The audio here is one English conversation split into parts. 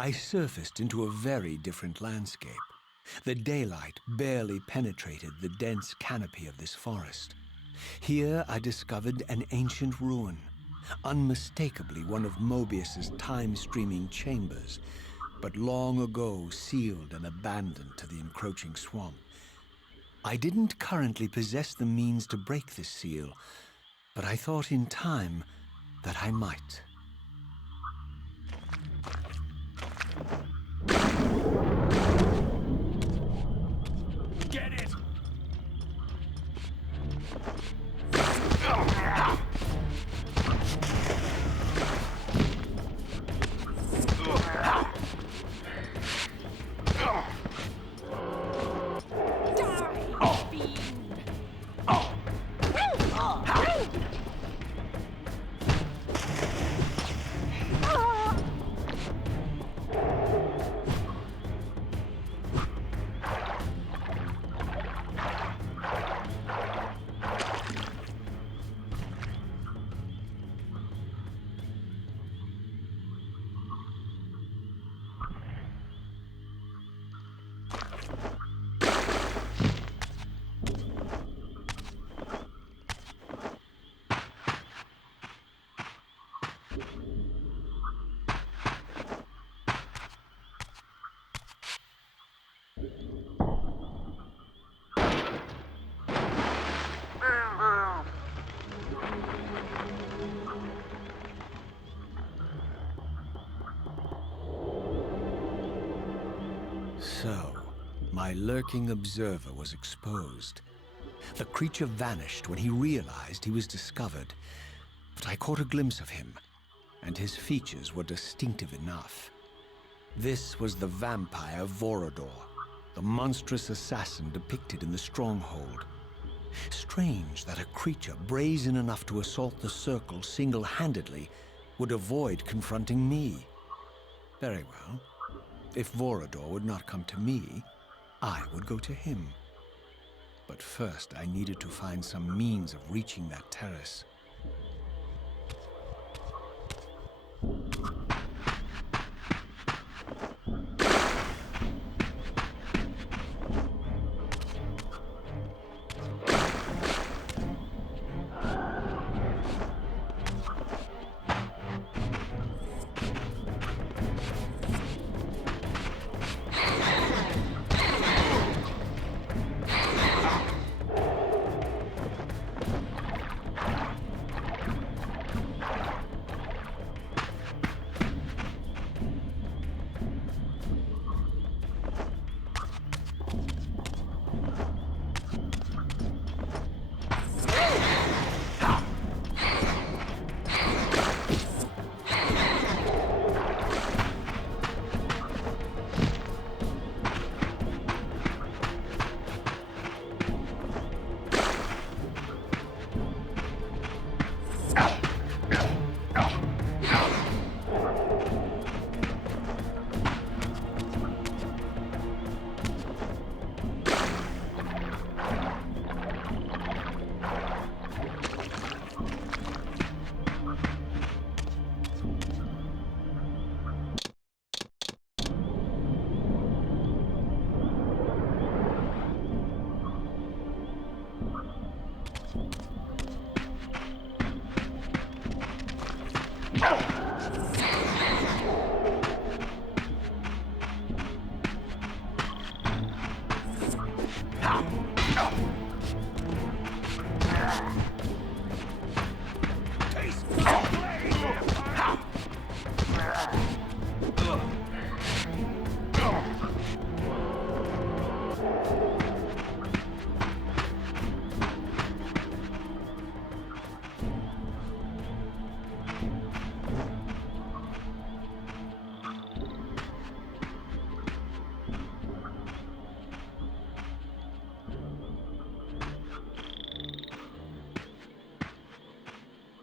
I surfaced into a very different landscape. The daylight barely penetrated the dense canopy of this forest. Here I discovered an ancient ruin, unmistakably one of Mobius's time-streaming chambers, but long ago sealed and abandoned to the encroaching swamp. I didn't currently possess the means to break this seal, but I thought in time that I might. Get it! So, my lurking observer was exposed. The creature vanished when he realized he was discovered, but I caught a glimpse of him, and his features were distinctive enough. This was the vampire Vorador, the monstrous assassin depicted in the stronghold. Strange that a creature brazen enough to assault the Circle single-handedly would avoid confronting me. Very well. If Vorador would not come to me, I would go to him. But first, I needed to find some means of reaching that terrace.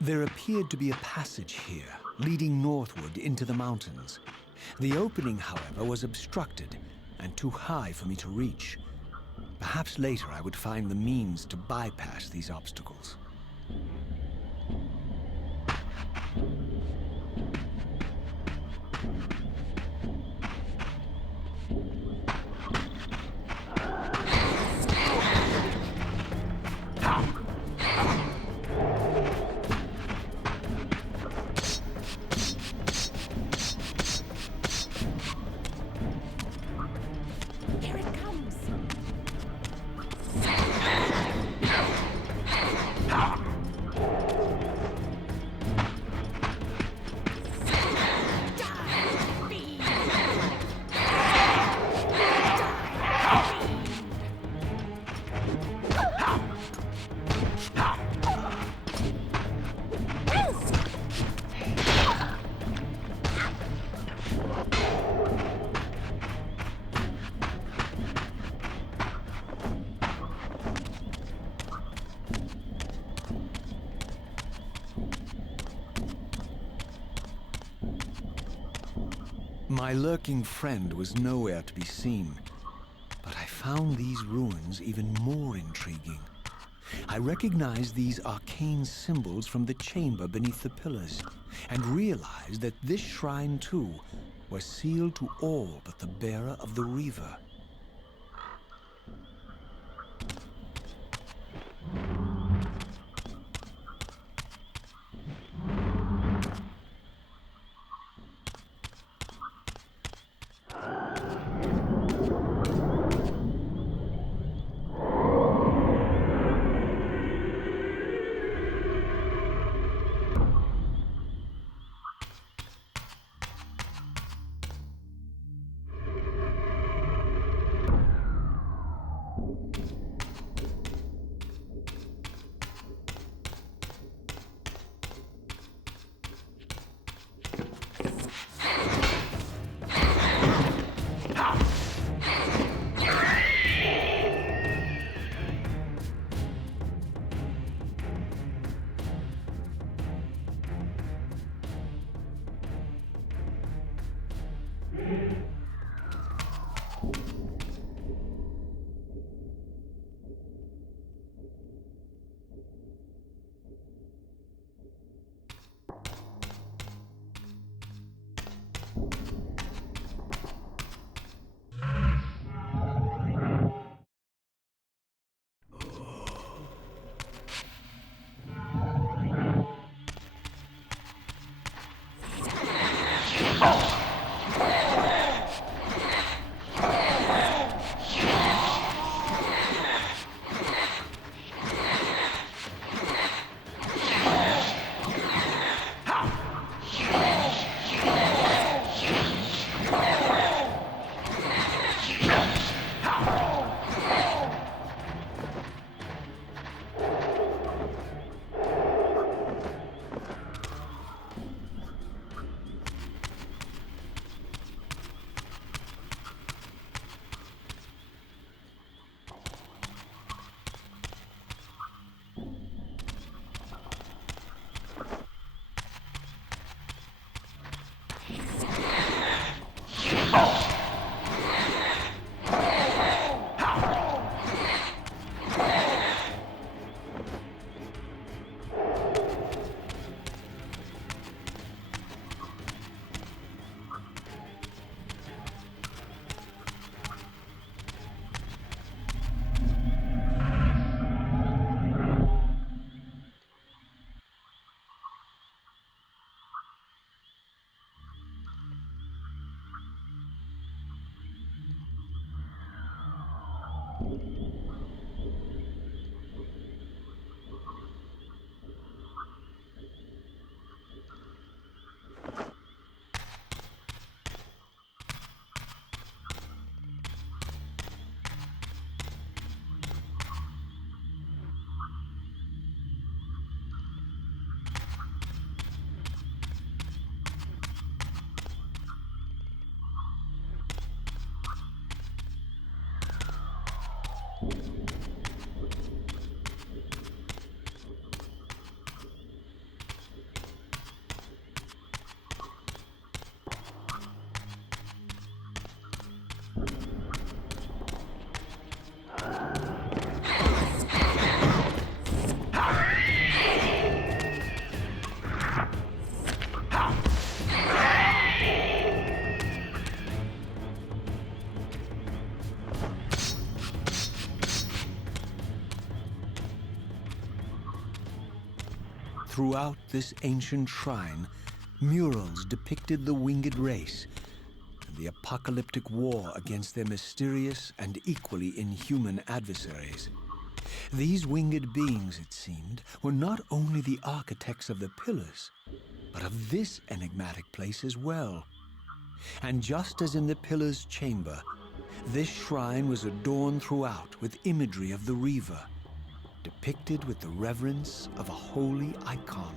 There appeared to be a passage here, leading northward into the mountains. The opening, however, was obstructed and too high for me to reach. Perhaps later I would find the means to bypass these obstacles. Here it comes. My lurking friend was nowhere to be seen, but I found these ruins even more intriguing. I recognized these arcane symbols from the chamber beneath the pillars, and realized that this shrine, too, was sealed to all but the bearer of the Reaver. Throughout this ancient shrine, murals depicted the winged race and the apocalyptic war against their mysterious and equally inhuman adversaries. These winged beings, it seemed, were not only the architects of the pillars, but of this enigmatic place as well. And just as in the pillar's chamber, this shrine was adorned throughout with imagery of the Reaver, depicted with the reverence of a holy icon.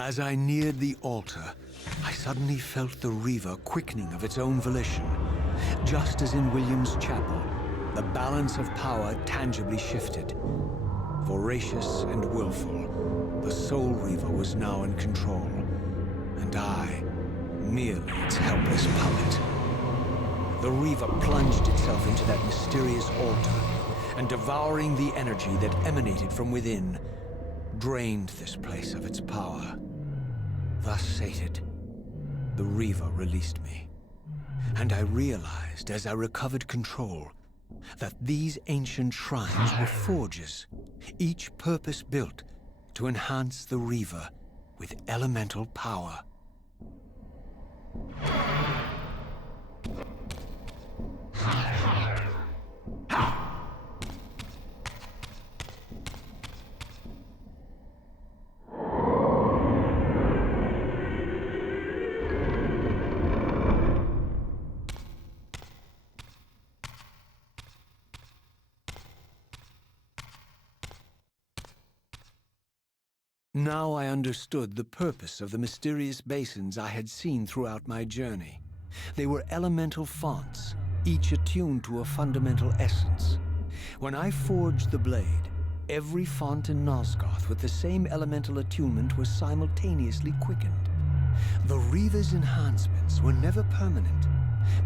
As I neared the altar, I suddenly felt the Reaver quickening of its own volition. Just as in William's chapel, the balance of power tangibly shifted. Voracious and willful, the Soul Reaver was now in control, and I, merely its helpless puppet. The Reaver plunged itself into that mysterious altar, and devouring the energy that emanated from within, drained this place of its power. Thus sated, the Reaver released me, and I realized as I recovered control that these ancient shrines were forges, each purpose-built to enhance the Reaver with elemental power. Now I understood the purpose of the mysterious basins I had seen throughout my journey. They were elemental fonts, each attuned to a fundamental essence. When I forged the blade, every font in Nosgoth with the same elemental attunement was simultaneously quickened. The Reaver's enhancements were never permanent,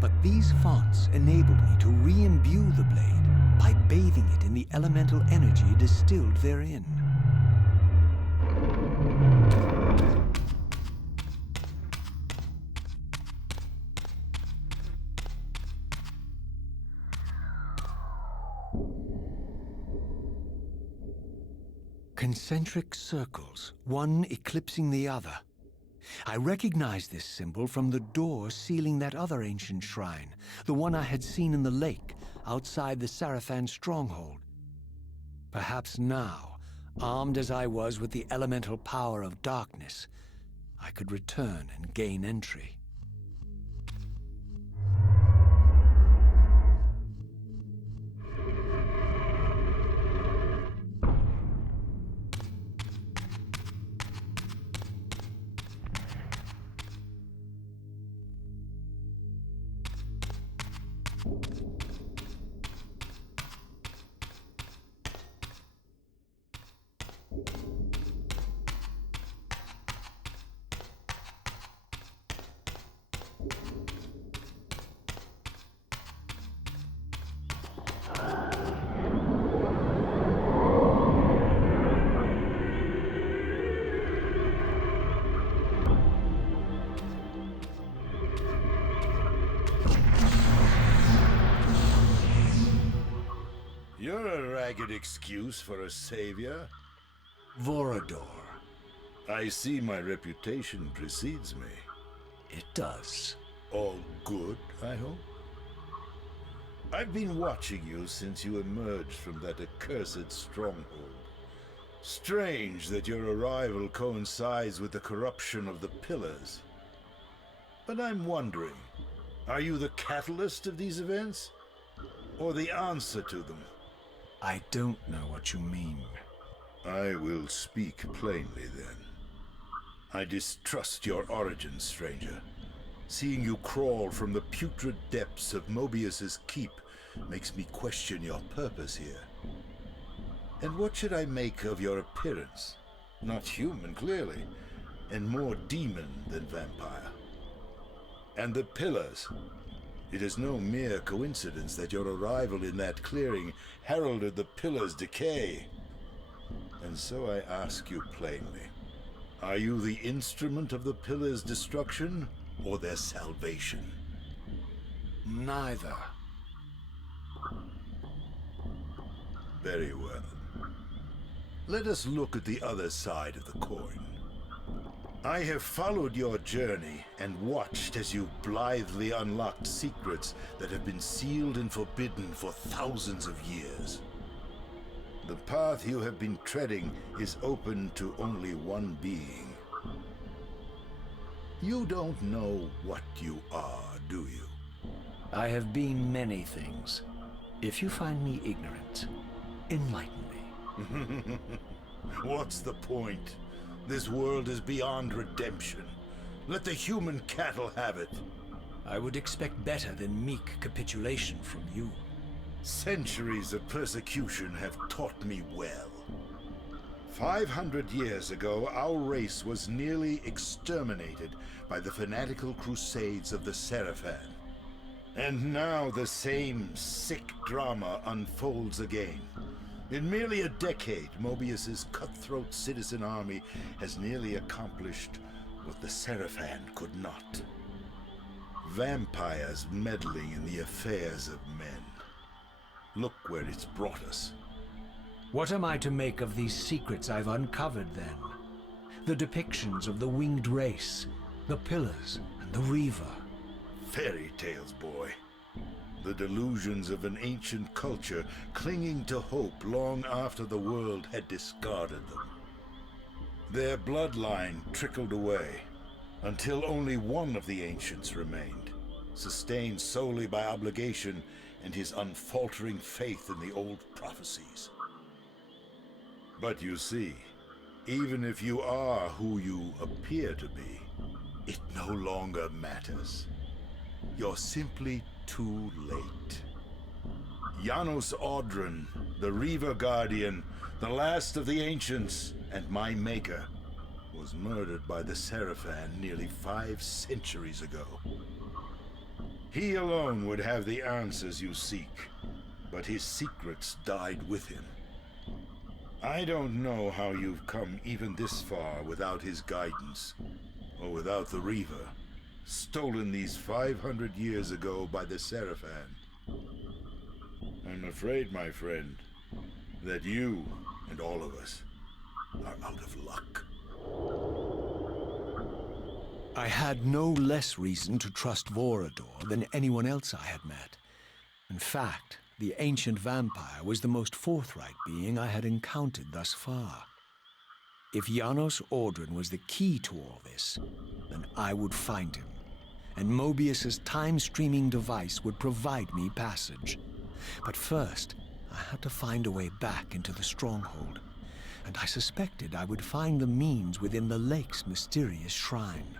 but these fonts enabled me to re-imbue the blade by bathing it in the elemental energy distilled therein. Concentric circles, one eclipsing the other. I recognized this symbol from the door sealing that other ancient shrine, the one I had seen in the lake outside the Sarafan stronghold. Perhaps now, armed as I was with the elemental power of darkness, I could return and gain entry. You're a ragged excuse for a savior. Vorador. I see my reputation precedes me. It does. All good, I hope? I've been watching you since you emerged from that accursed stronghold. Strange that your arrival coincides with the corruption of the Pillars. But I'm wondering, are you the catalyst of these events? Or the answer to them? I don't know what you mean. I will speak plainly then. I distrust your origins, stranger. Seeing you crawl from the putrid depths of Mobius's keep makes me question your purpose here. And what should I make of your appearance? Not human, clearly, and more demon than vampire. And the Pillars. It is no mere coincidence that your arrival in that clearing heralded the Pillars' decay. And so I ask you plainly, are you the instrument of the Pillars' destruction or their salvation? Neither. Very well. Let us look at the other side of the coin. I have followed your journey and watched as you blithely unlocked secrets that have been sealed and forbidden for thousands of years. The path you have been treading is open to only one being. You don't know what you are, do you? I have been many things. If you find me ignorant, enlighten me. What's the point? This world is beyond redemption. Let the human cattle have it. I would expect better than meek capitulation from you. Centuries of persecution have taught me well. 500 years ago, our race was nearly exterminated by the fanatical crusades of the Seraphan. And now the same sick drama unfolds again. In merely a decade, Mobius's cutthroat citizen army has nearly accomplished what the Seraphan could not. Vampires meddling in the affairs of men. Look where it's brought us. What am I to make of these secrets I've uncovered, then? The depictions of the winged race, the pillars, and the Reaver. Fairy tales, boy. The delusions of an ancient culture clinging to hope long after the world had discarded them. Their bloodline trickled away, until only one of the ancients remained, sustained solely by obligation and his unfaltering faith in the old prophecies. But you see, even if you are who you appear to be, it no longer matters. You're simply too late. Janos Audron, the Reaver Guardian, the last of the ancients, and my maker, was murdered by the Seraphan nearly 5 centuries ago. He alone would have the answers you seek, but his secrets died with him. I don't know how you've come even this far without his guidance, or without the Reaver, stolen these 500 years ago by the Seraphan. I'm afraid, my friend, that you and all of us are out of luck. I had no less reason to trust Vorador than anyone else I had met. In fact, the ancient vampire was the most forthright being I had encountered thus far. If Janos Audron was the key to all this, then I would find him, and Mobius's time-streaming device would provide me passage. But first, I had to find a way back into the stronghold, and I suspected I would find the means within the lake's mysterious shrine.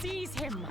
Seize him!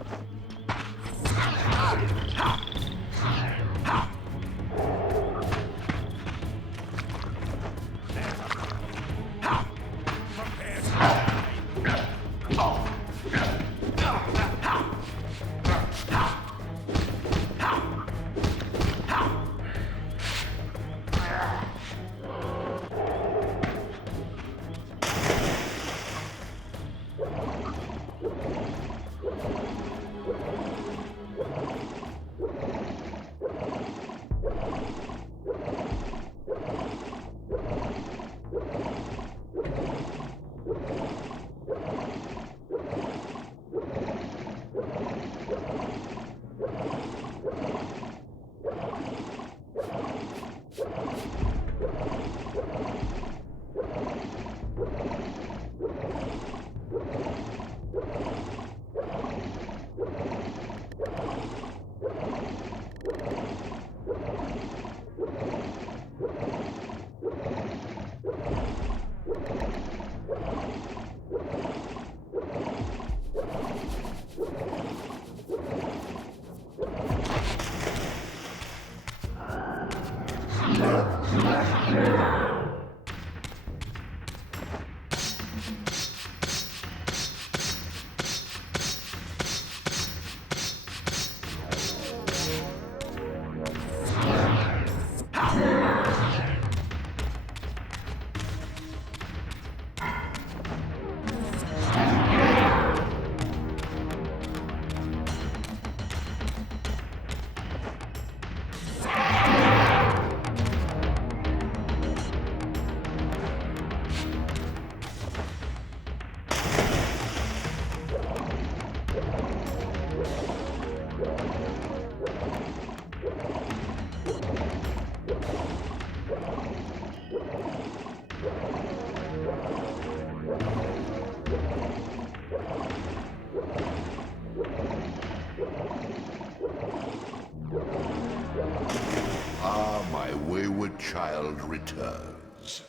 Ah, my wayward child returns.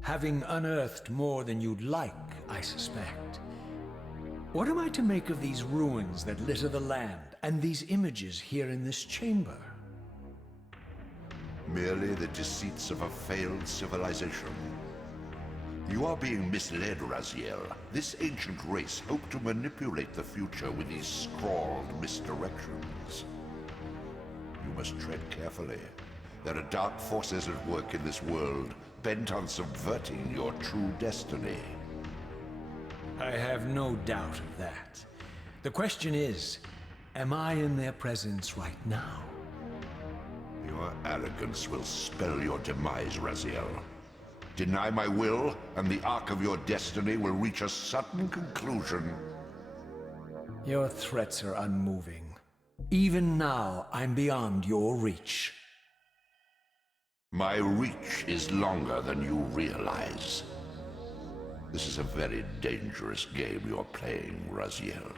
Having unearthed more than you'd like, I suspect. What am I to make of these ruins that litter the land, and these images here in this chamber? Merely the deceits of a failed civilization. You are being misled, Raziel. This ancient race hoped to manipulate the future with these scrawled misdirections. You must tread carefully. There are dark forces at work in this world, bent on subverting your true destiny. I have no doubt of that. The question is, am I in their presence right now? Your arrogance will spell your demise, Raziel. Deny my will, and the arc of your destiny will reach a sudden conclusion. Your threats are unmoving. Even now, I'm beyond your reach. My reach is longer than you realize. This is a very dangerous game you're playing, Raziel.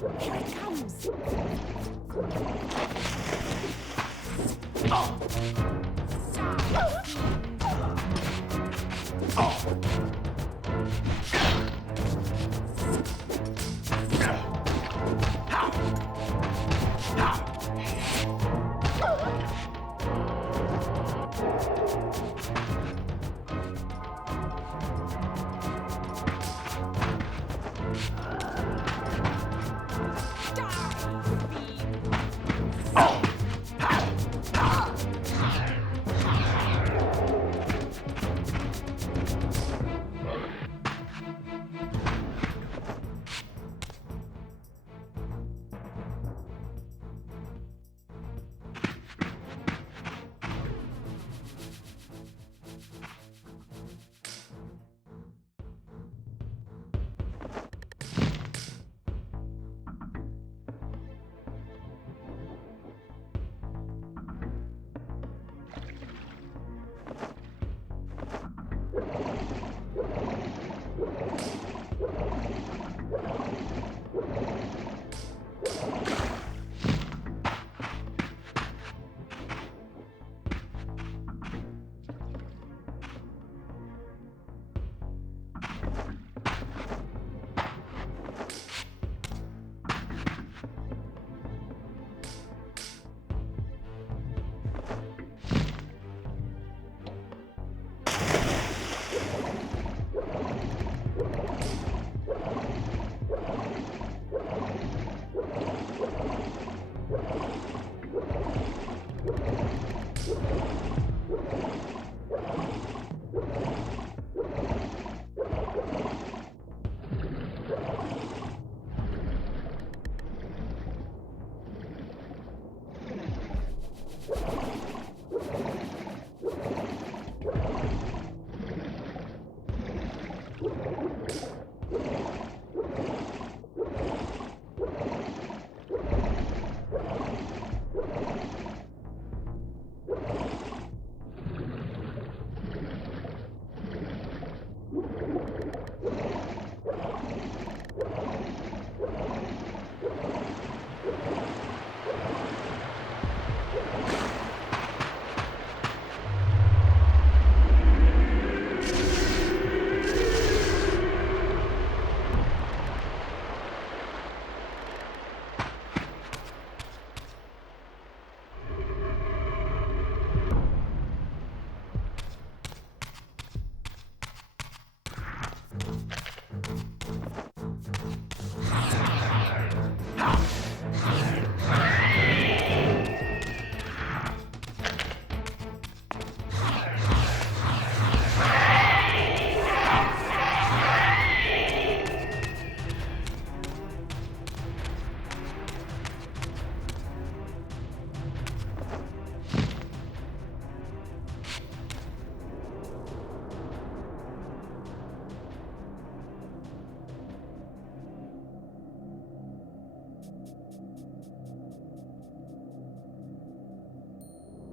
Here it comes!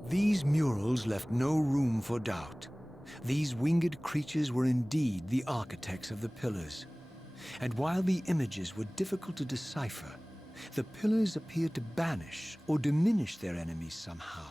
These murals left no room for doubt. These winged creatures were indeed the architects of the pillars. And while the images were difficult to decipher, the pillars appeared to banish or diminish their enemies somehow.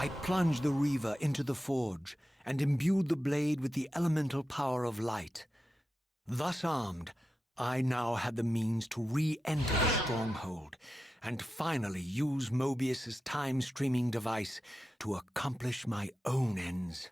I plunged the Reaver into the forge and imbued the blade with the elemental power of light. Thus armed, I now had the means to re-enter the stronghold and finally use Mobius's time-streaming device to accomplish my own ends.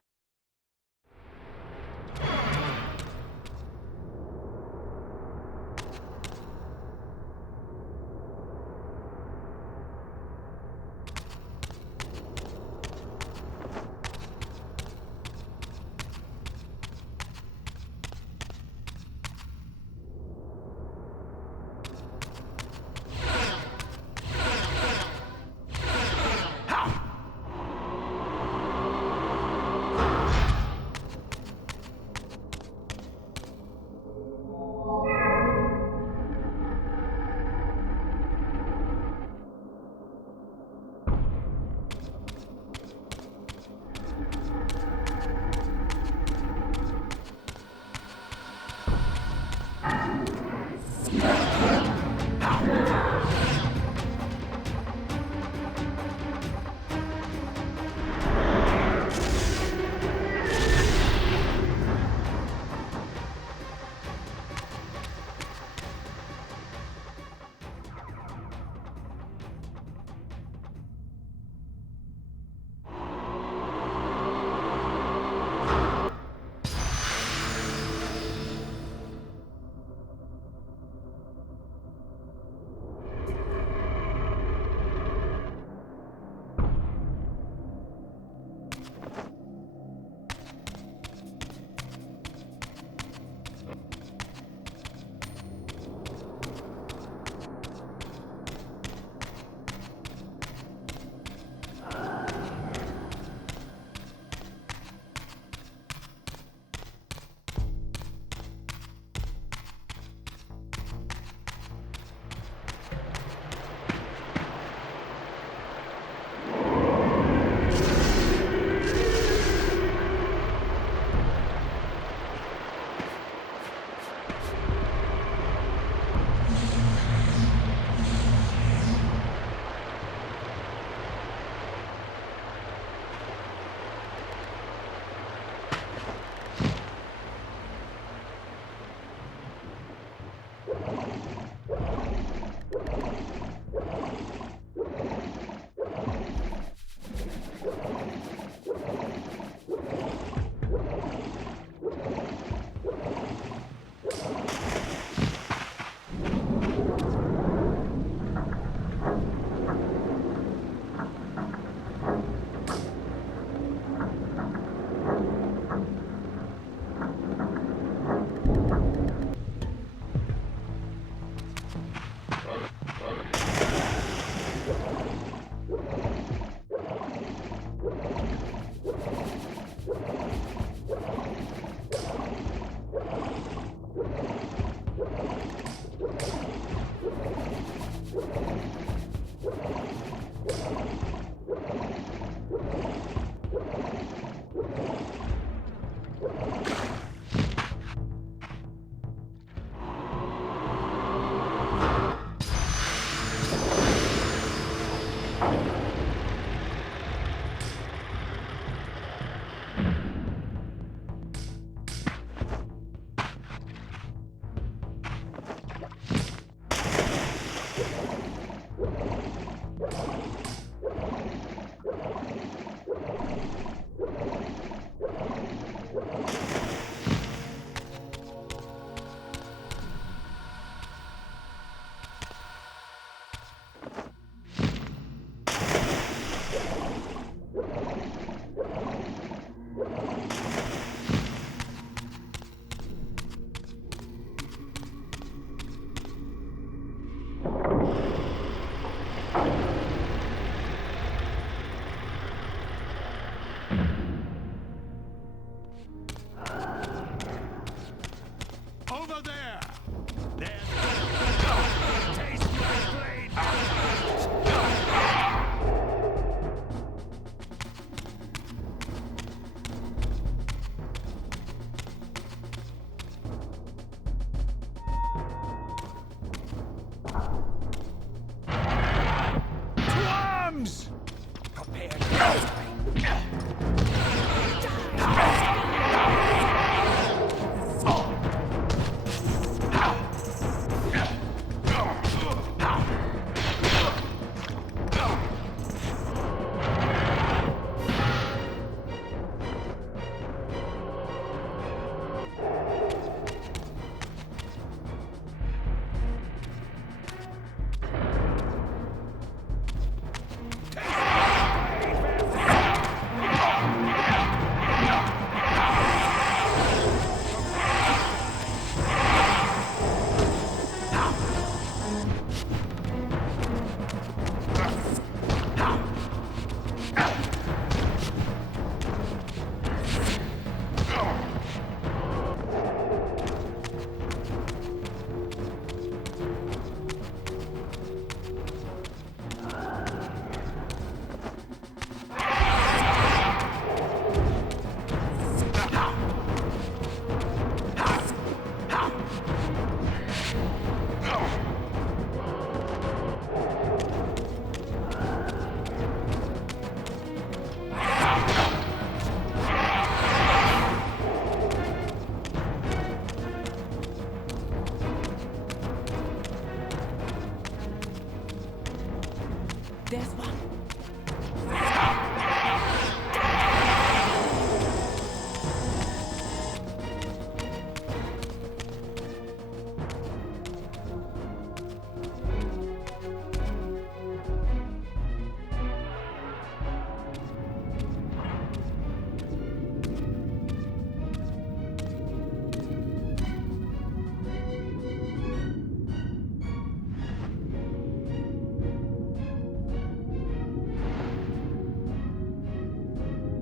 There's one.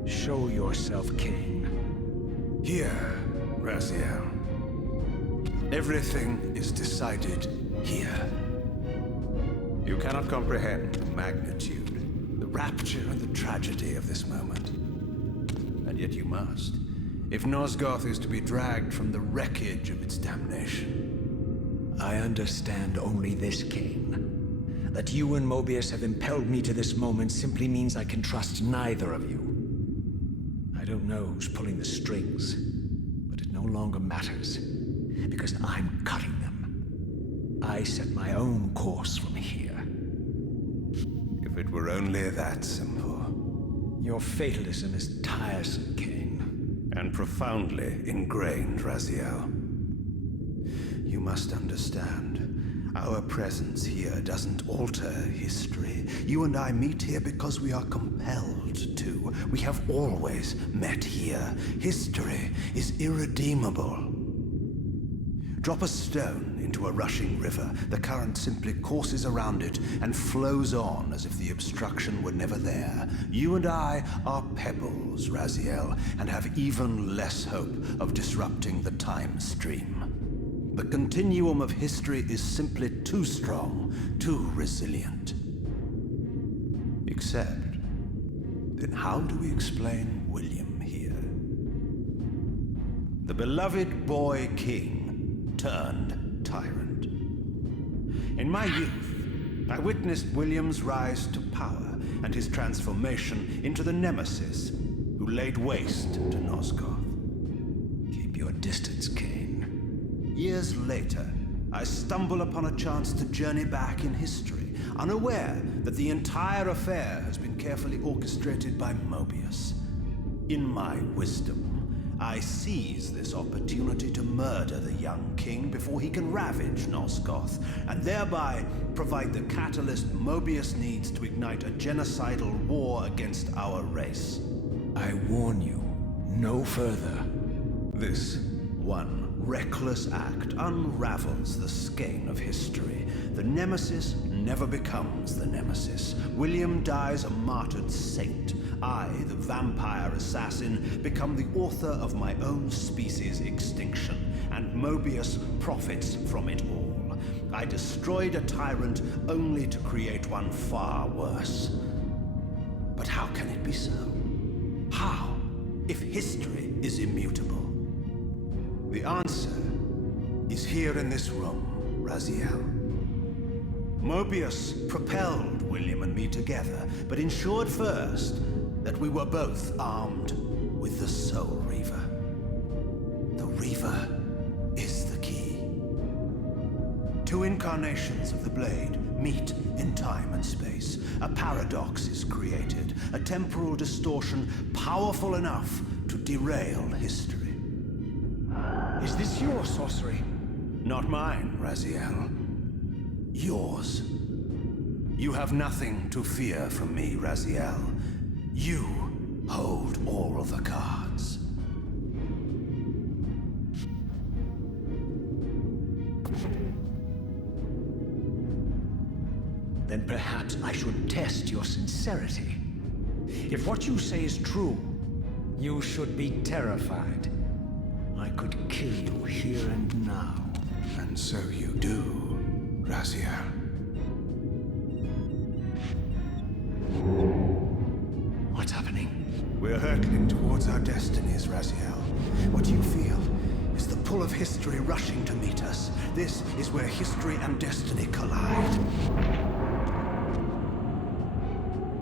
Show yourself, Kain. Here, Raziel. Everything is decided here. You cannot comprehend the magnitude, the rapture and the tragedy of this moment. And yet you must, if Nosgoth is to be dragged from the wreckage of its damnation. I understand only this, Kain. That you and Mobius have impelled me to this moment simply means I can trust neither of you. I don't know who's pulling the strings, but it no longer matters, because I'm cutting them. I set my own course from here. If it were only that simple. Your fatalism is tiresome, Kain. And profoundly ingrained, Raziel. You must understand, our presence here doesn't alter history. You and I meet here because we are compelled to. We have always met here. History is irredeemable. Drop a stone into a rushing river. The current simply courses around it and flows on as if the obstruction were never there. You and I are pebbles, Raziel, and have even less hope of disrupting the time stream. The continuum of history is simply too strong, too resilient. Except, then how do we explain William here? The beloved boy king turned tyrant. In my youth, I witnessed William's rise to power and his transformation into the nemesis who laid waste to Nosgoth. Keep your distance, Kain. Years later, I stumble upon a chance to journey back in history, unaware that the entire affair has been carefully orchestrated by Mobius. In my wisdom, I seize this opportunity to murder the young king before he can ravage Nosgoth, and thereby provide the catalyst Mobius needs to ignite a genocidal war against our race. I warn you, no further. This one reckless act unravels the skein of history. The nemesis never becomes the nemesis. William dies a martyred saint. I, the vampire assassin, become the author of my own species' extinction, and Mobius profits from it all. I destroyed a tyrant only to create one far worse. But how can it be so? How, if history is immutable? The answer is here in this room, Raziel. Mobius propelled William and me together, but ensured first that we were both armed with the Soul Reaver. The Reaver is the key. Two incarnations of the blade meet in time and space. A paradox is created, a temporal distortion powerful enough to derail history. Is this your sorcery? Not mine, Raziel. Yours. You have nothing to fear from me, Raziel. You hold all the cards. Then perhaps I should test your sincerity. If what you say is true, you should be terrified. I could kill you here and now. And so you do, Raziel. What's happening? We're hurtling towards our destinies, Raziel. What you feel is the pull of history rushing to meet us. This is where history and destiny collide.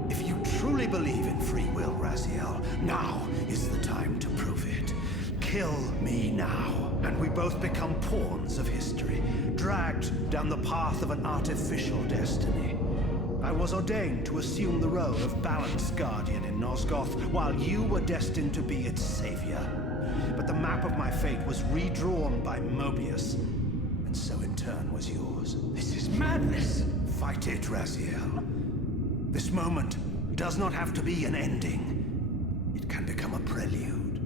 If you truly believe in free will, Raziel, now is the time to prove it. Kill me now, and we both become pawns of history, dragged down the path of an artificial destiny. I was ordained to assume the role of Balance Guardian in Nosgoth, while you were destined to be its savior. But the map of my fate was redrawn by Mobius, and so in turn was yours. This is madness! Fight it, Raziel. This moment does not have to be an ending. It can become a prelude.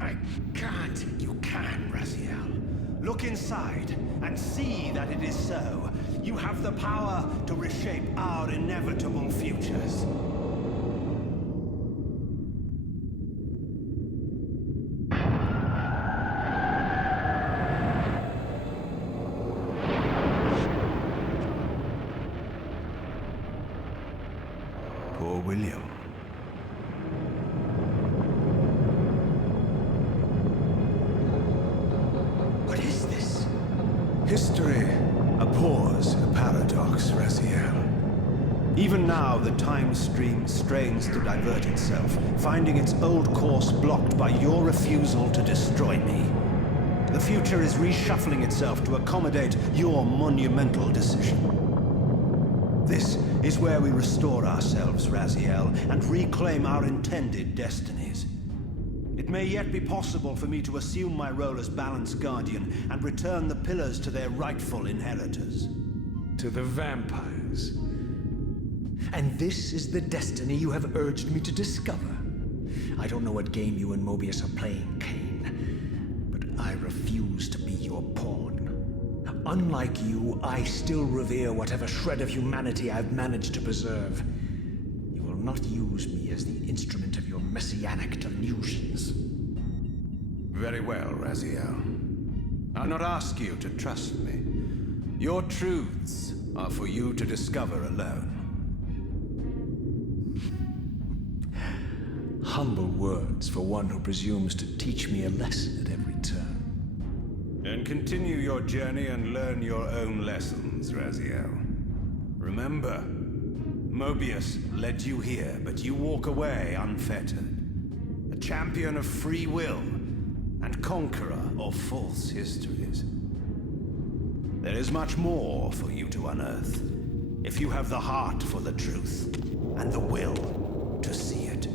I can't. You can, Raziel. Look inside and see that it is so. You have the power to reshape our inevitable futures. Poor William. What is this? History abhors a paradox, Raziel. Even now, the time stream strains to divert itself, finding its old course blocked by your refusal to destroy me. The future is reshuffling itself to accommodate your monumental decision. This is where we restore ourselves, Raziel, and reclaim our intended destinies. It may yet be possible for me to assume my role as Balance Guardian and return the pillars to their rightful inheritors. To the vampires. And this is the destiny you have urged me to discover. I don't know what game you and Mobius are playing, Kain, but I refuse to be your pawn. Unlike you, I still revere whatever shred of humanity I've managed to preserve. You will not use me as the instrument of your messianic delusions. Very well, Raziel. I'll not ask you to trust me. Your truths are for you to discover alone. Humble words for one who presumes to teach me a lesson at every turn. Then continue your journey and learn your own lessons, Raziel. Remember, Mobius led you here, but you walk away unfettered. A champion of free will and conqueror of false histories. There is much more for you to unearth, if you have the heart for the truth and the will to see it.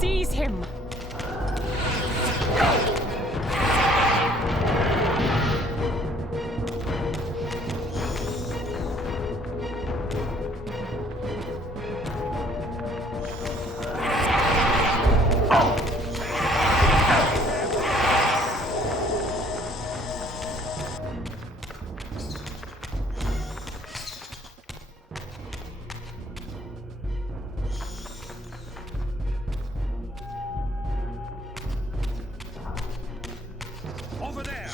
Seize him! Over there!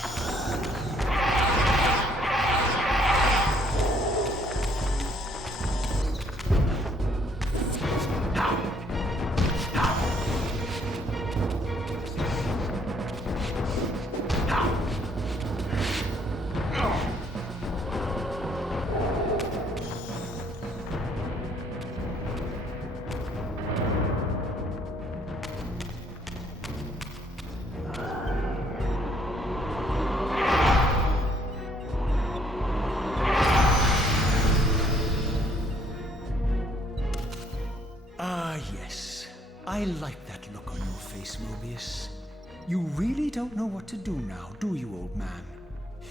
Ah, yes. I like that look on your face, Mobius. You really don't know what to do now, do you, old man?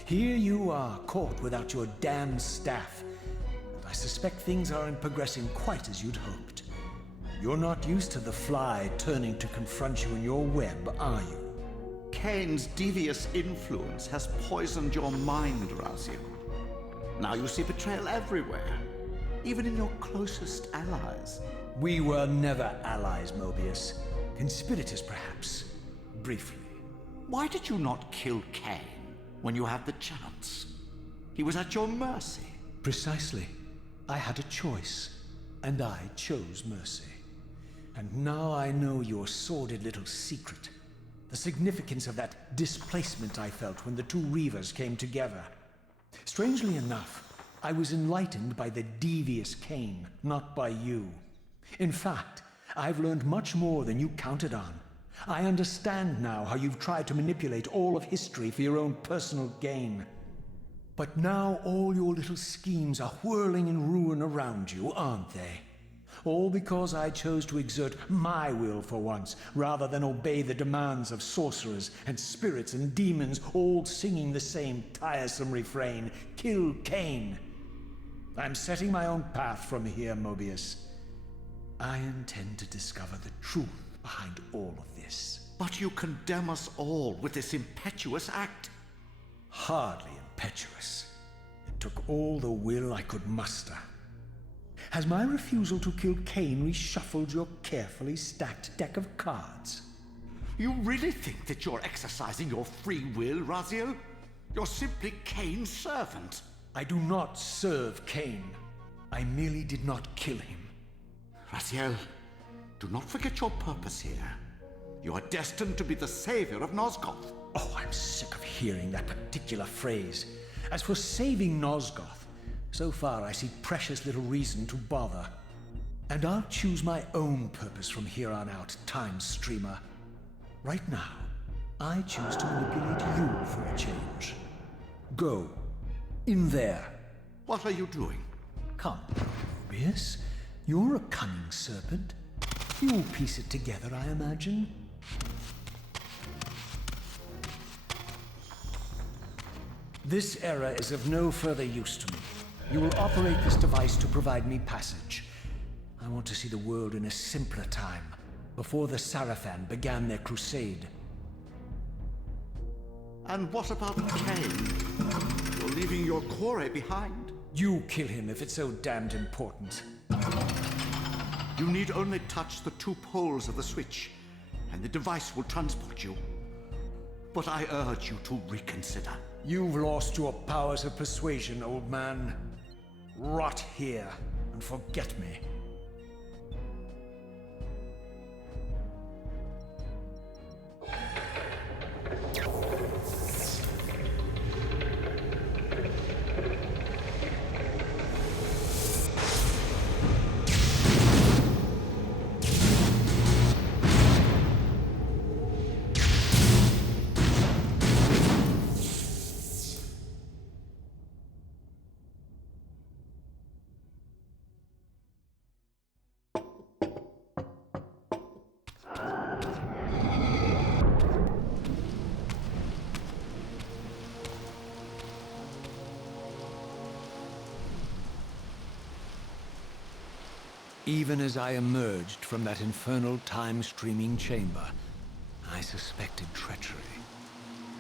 Here you are, caught without your damn staff. And I suspect things aren't progressing quite as you'd hoped. You're not used to the fly turning to confront you in your web, are you? Kain's devious influence has poisoned your mind, Raziel. Now you see betrayal everywhere, even in your closest allies. We were never allies, Mobius. Conspirators, perhaps. Briefly. Why did you not kill Kain when you had the chance? He was at your mercy. Precisely. I had a choice, and I chose mercy. And now I know your sordid little secret. The significance of that displacement I felt when the two Reavers came together. Strangely enough, I was enlightened by the devious Kain, not by you. In fact, I've learned much more than you counted on. I understand now how you've tried to manipulate all of history for your own personal gain. But now all your little schemes are whirling in ruin around you, aren't they? All because I chose to exert my will for once, rather than obey the demands of sorcerers and spirits and demons, all singing the same tiresome refrain, "Kill Kain." I'm setting my own path from here, Mobius. I intend to discover the truth behind all of this. But you condemn us all with this impetuous act. Hardly impetuous. It took all the will I could muster. Has my refusal to kill Kain reshuffled your carefully stacked deck of cards? You really think that you're exercising your free will, Raziel? You're simply Kain's servant. I do not serve Kain. I merely did not kill him. Raziel, do not forget your purpose here. You are destined to be the savior of Nosgoth. Oh, I'm sick of hearing that particular phrase. As for saving Nosgoth, so far I see precious little reason to bother. And I'll choose my own purpose from here on out, Time Streamer. Right now, I choose to manipulate you for a change. Go. In there. What are you doing? Come, Mobius. You're a cunning serpent. You'll piece it together, I imagine. This era is of no further use to me. You will operate this device to provide me passage. I want to see the world in a simpler time, before the Sarafan began their crusade. And what about Kain? You're leaving your core behind. You kill him if it's so damned important. You need only touch the two poles of the switch, and the device will transport you. But I urge you to reconsider. You've lost your powers of persuasion, old man. Rot here and forget me. Even as I emerged from that infernal time-streaming chamber, I suspected treachery.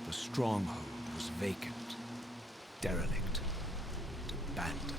The stronghold was vacant, derelict, abandoned.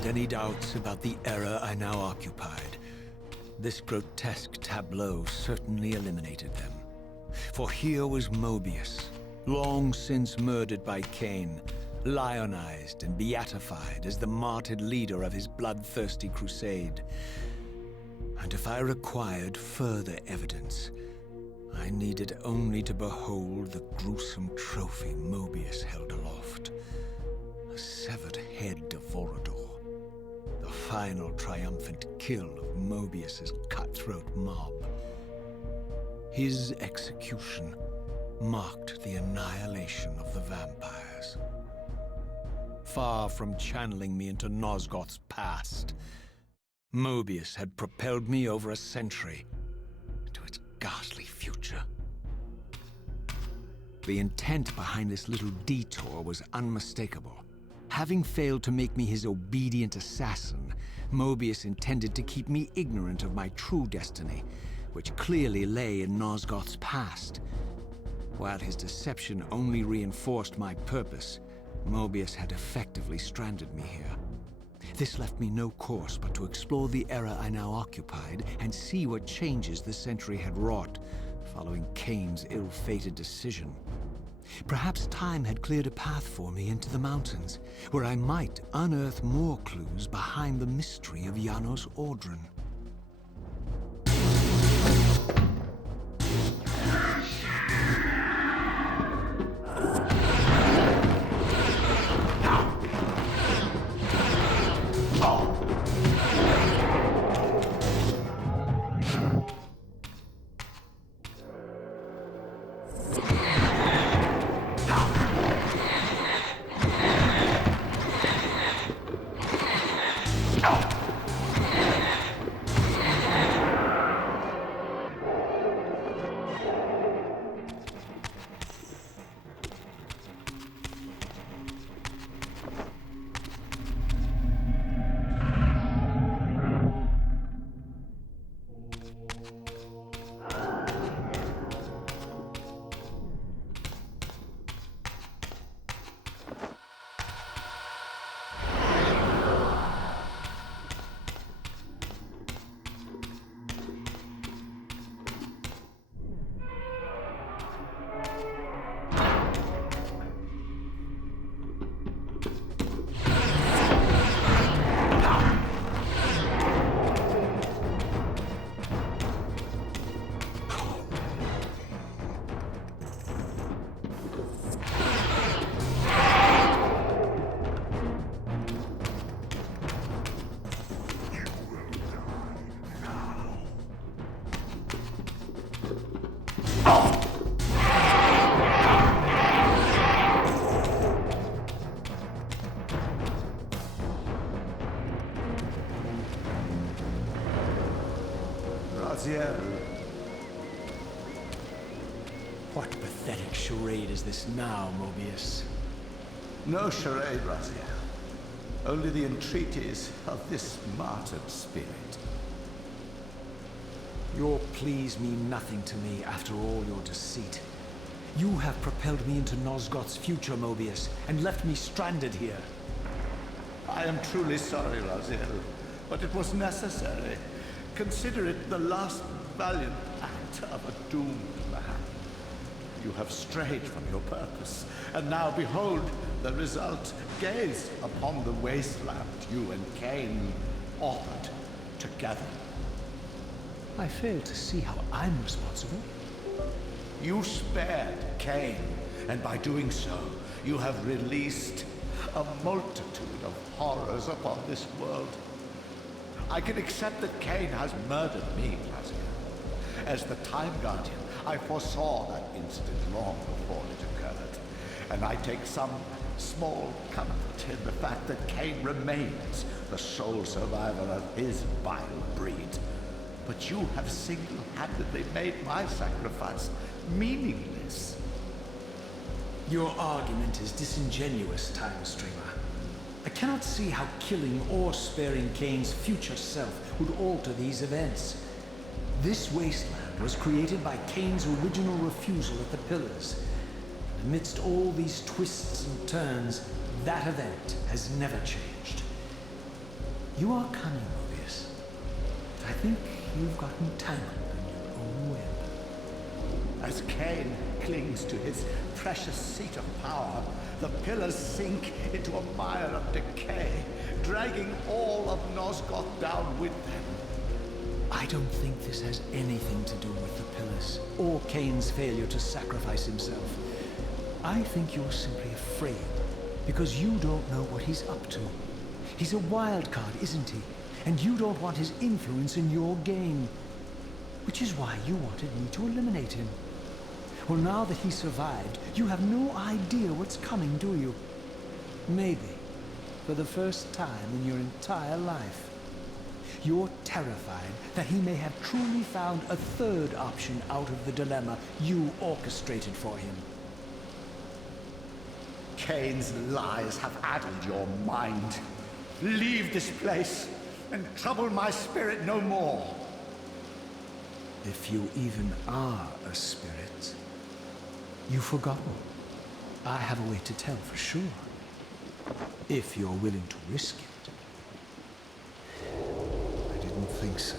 had any doubts about the era I now occupied, this grotesque tableau certainly eliminated them. For here was Mobius, long since murdered by Kain, lionized and beatified as the martyred leader of his bloodthirsty crusade. And if I required further evidence, I needed only to behold the gruesome trophy Mobius held aloft. A severed head of Vorador. The final triumphant kill of Mobius's cutthroat mob. His execution marked the annihilation of the vampires. Far from channeling me into Nosgoth's past, Mobius had propelled me over a century to its ghastly future. The intent behind this little detour was unmistakable. Having failed to make me his obedient assassin, Mobius intended to keep me ignorant of my true destiny, which clearly lay in Nosgoth's past. While his deception only reinforced my purpose, Mobius had effectively stranded me here. This left me no course but to explore the era I now occupied and see what changes the century had wrought following Kain's ill-fated decision. Perhaps time had cleared a path for me into the mountains, where I might unearth more clues behind the mystery of Janos Audron. What pathetic charade is this now, Mobius? No charade, Raziel. Only the entreaties of this martyred spirit. Your pleas mean nothing to me after all your deceit. You have propelled me into Nosgoth's future, Mobius, and left me stranded here. I am truly sorry, Raziel, but it was necessary. Consider it the last valiant act of a doomed man. You have strayed from your purpose, and now behold the result. Gaze upon the wasteland you and Kain authored together. I fail to see how I'm responsible. You spared Kain, and by doing so, you have released a multitude of horrors upon this world. I can accept that Kain has murdered me, Raziel. As the Time Guardian, I foresaw that incident long before it occurred, and I take some small comfort in the fact that Kain remains the sole survivor of his vile breed. But you have single-handedly made my sacrifice meaningless. Your argument is disingenuous, Time Streamer. I cannot see how killing or sparing Kain's future self would alter these events. This wasteland was created by Kain's original refusal at the Pillars. Amidst all these twists and turns, that event has never changed. You are cunning, Mobius. I think you've gotten tangled in your own web. As Kain clings to his precious seat of power, the pillars sink into a mire of decay, dragging all of Nosgoth down with them. I don't think this has anything to do with the pillars, or Kain's failure to sacrifice himself. I think you're simply afraid, because you don't know what he's up to. He's a wild card, isn't he? And you don't want his influence in your game. Which is why you wanted me to eliminate him. Well, now that he survived, you have no idea what's coming, do you? Maybe, for the first time in your entire life, you're terrified that he may have truly found a third option out of the dilemma you orchestrated for him. Kain's lies have addled your mind. Leave this place and trouble my spirit no more. If you even are a spirit, you've forgotten. I have a way to tell for sure. If you're willing to risk it. I didn't think so.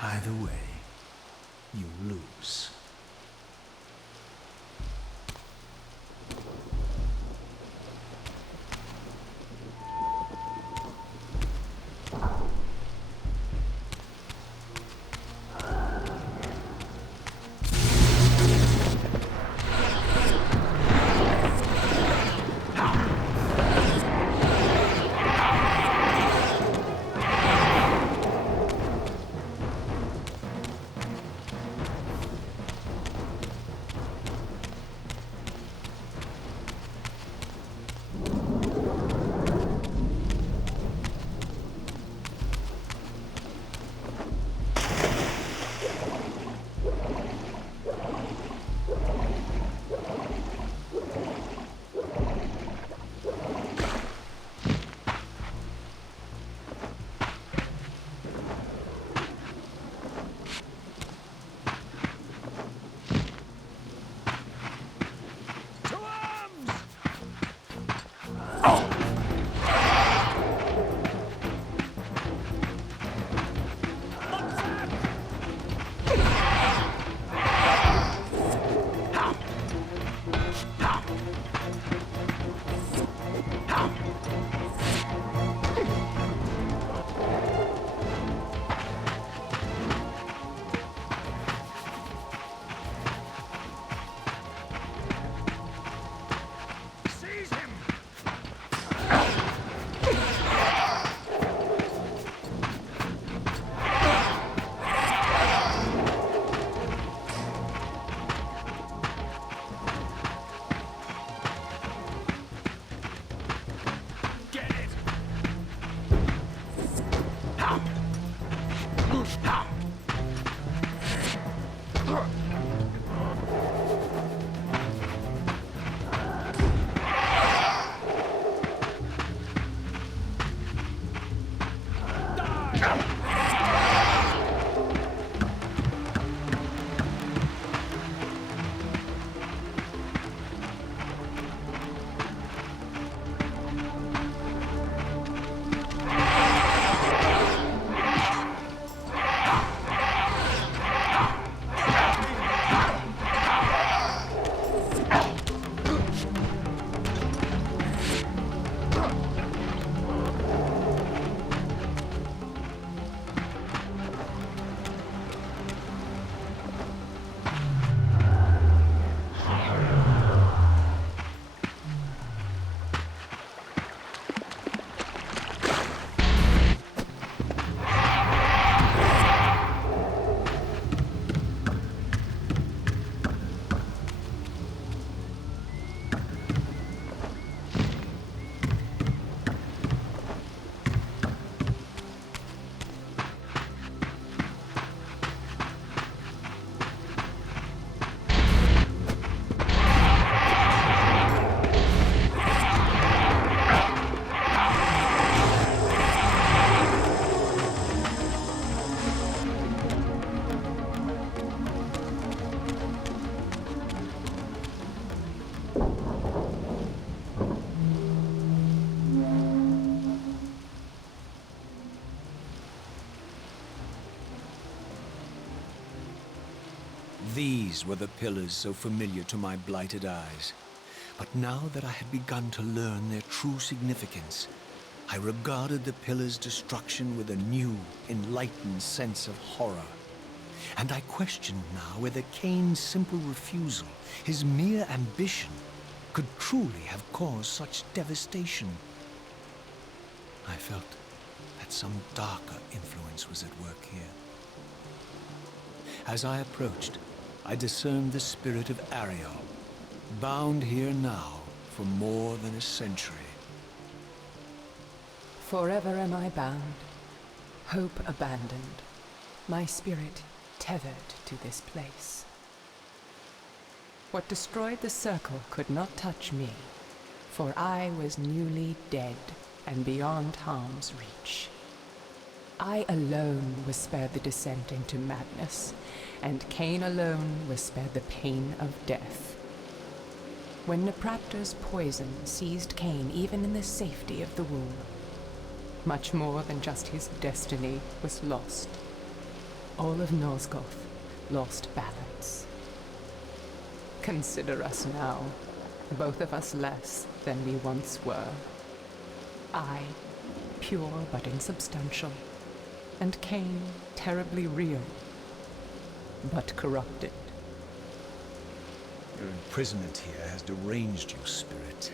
Either way, you lose. These were the pillars so familiar to my blighted eyes. But now that I had begun to learn their true significance, I regarded the pillars' destruction with a new, enlightened sense of horror. And I questioned now whether Kain's simple refusal, his mere ambition, could truly have caused such devastation. I felt that some darker influence was at work here. As I approached, I discerned the spirit of Ariel, bound here now for more than a century. Forever am I bound, hope abandoned, my spirit tethered to this place. What destroyed the circle could not touch me, for I was newly dead and beyond harm's reach. I alone was spared the descent into madness, and Kain alone was spared the pain of death. When Napraptor's poison seized Kain even in the safety of the womb, much more than just his destiny was lost. All of Nosgoth lost balance. Consider us now, both of us less than we once were. I, pure but insubstantial, and Kain, terribly real, but corrupted. Your imprisonment here has deranged you, spirit.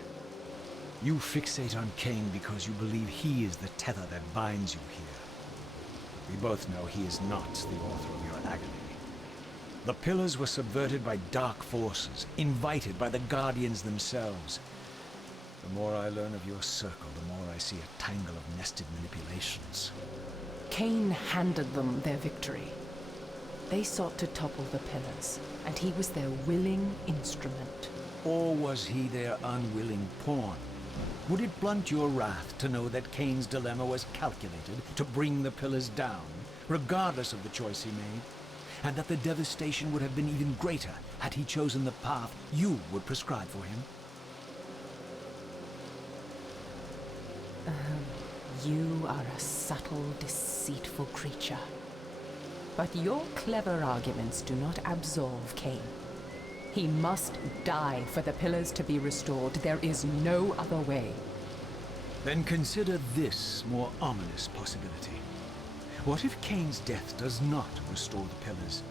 You fixate on Kain because you believe he is the tether that binds you here. We both know he is not the author of your agony. The pillars were subverted by dark forces, invited by the Guardians themselves. The more I learn of your circle, the more I see a tangle of nested manipulations. Kain handed them their victory. They sought to topple the pillars, and he was their willing instrument. Or was he their unwilling pawn? Would it blunt your wrath to know that Kain's dilemma was calculated to bring the pillars down, regardless of the choice he made? And that the devastation would have been even greater had he chosen the path you would prescribe for him? You are a subtle, deceitful creature. But your clever arguments do not absolve Kain. He must die for the pillars to be restored. There is no other way. Then consider this more ominous possibility. What if Kain's death does not restore the pillars?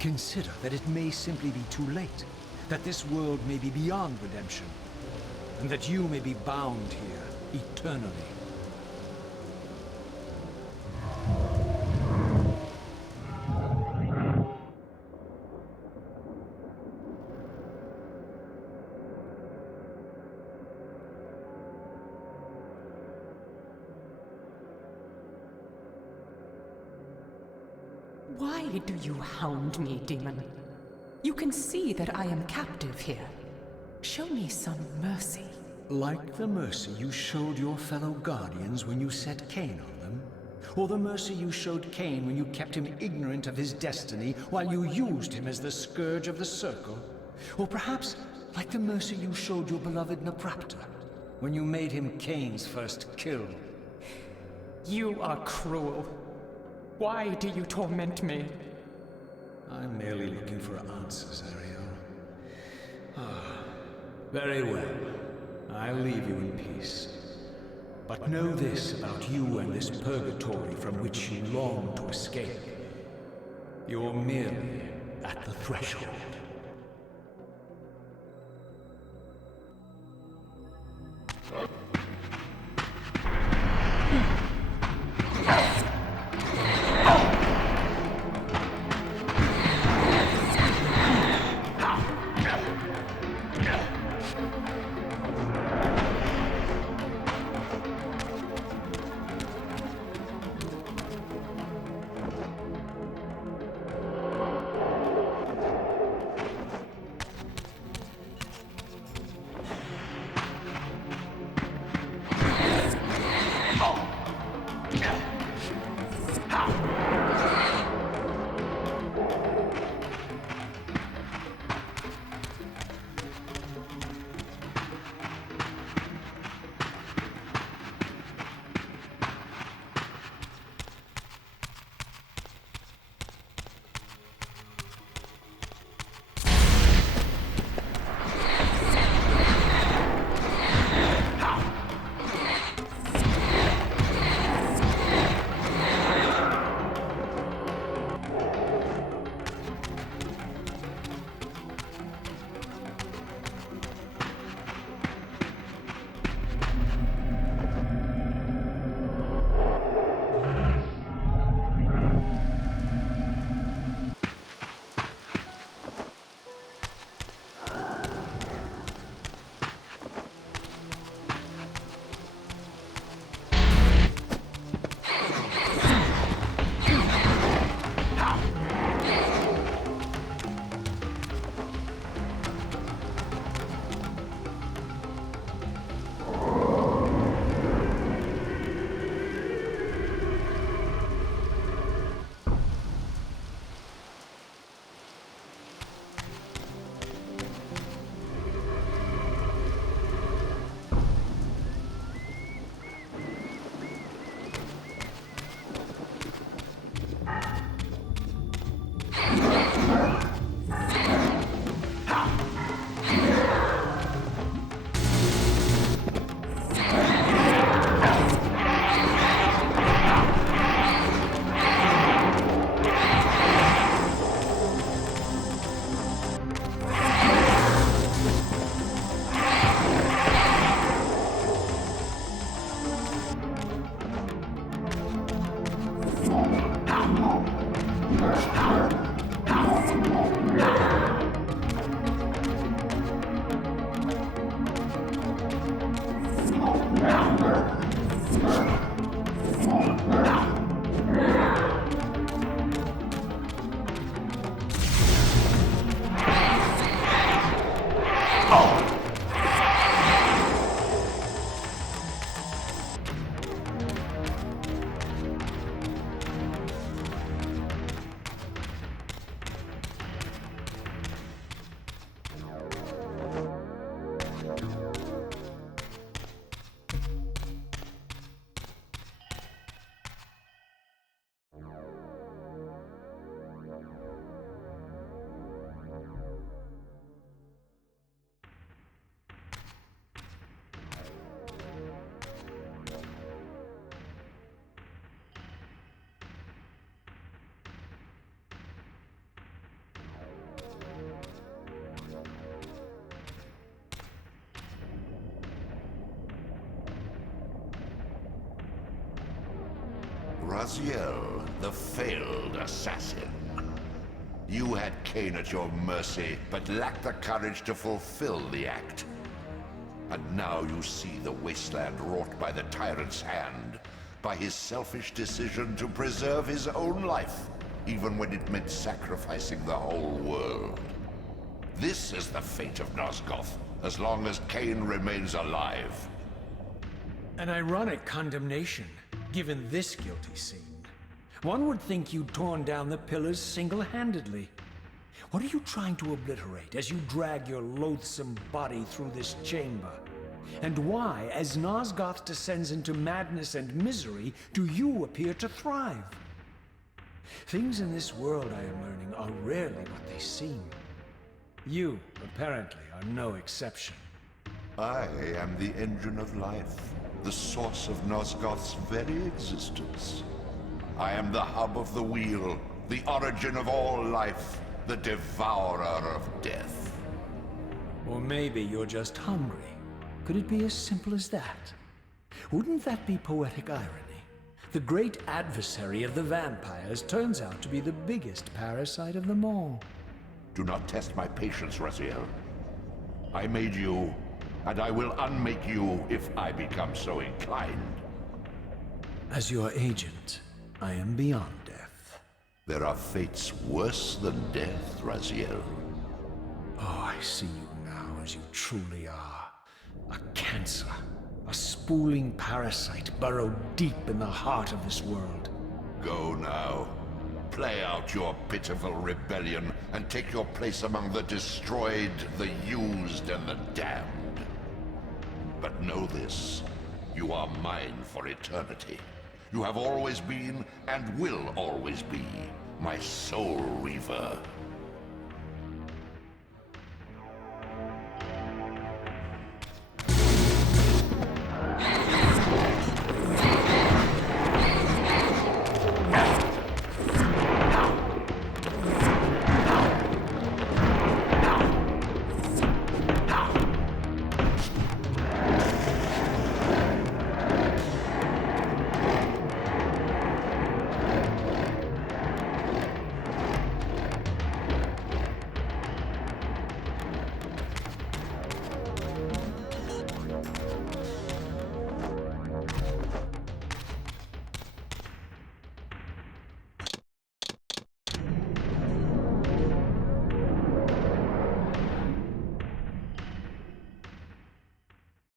Consider that it may simply be too late, that this world may be beyond redemption, and that you may be bound here eternally. Why do you hound me, demon? You can see that I am captive here. Show me some mercy. Like the mercy you showed your fellow Guardians when you set Kain on them? Or the mercy you showed Kain when you kept him ignorant of his destiny while you used him as the scourge of the circle? Or perhaps like the mercy you showed your beloved Napraptor when you made him Kain's first kill? You are cruel. Why do you torment me? I'm merely looking for answers, Ariel. Very well. I'll leave you in peace. But know this about you and this purgatory from which you long to escape. You're merely at the threshold. Raziel, the failed assassin. You had Kain at your mercy, but lacked the courage to fulfill the act. And now you see the wasteland wrought by the tyrant's hand, by his selfish decision to preserve his own life, even when it meant sacrificing the whole world. This is the fate of Nosgoth, as long as Kain remains alive. An ironic condemnation, given this guilty scene. One would think you'd torn down the pillars single-handedly. What are you trying to obliterate as you drag your loathsome body through this chamber? And why, as Nosgoth descends into madness and misery, do you appear to thrive? Things in this world, I am learning, are rarely what they seem. You, apparently, are no exception. I am the engine of life, the source of Nosgoth's very existence. I am the hub of the wheel, the origin of all life, the devourer of death. Or maybe you're just hungry. Could it be as simple as that? Wouldn't that be poetic irony? The great adversary of the vampires turns out to be the biggest parasite of them all. Do not test my patience, Raziel. I made you, and I will unmake you if I become so inclined. As your agent, I am beyond death. There are fates worse than death, Raziel. Oh, I see you now as you truly are. A cancer. A spooling parasite burrowed deep in the heart of this world. Go now. Play out your pitiful rebellion and take your place among the destroyed, the used, and the damned. But know this. You are mine for eternity. You have always been, and will always be, my soul Reaver.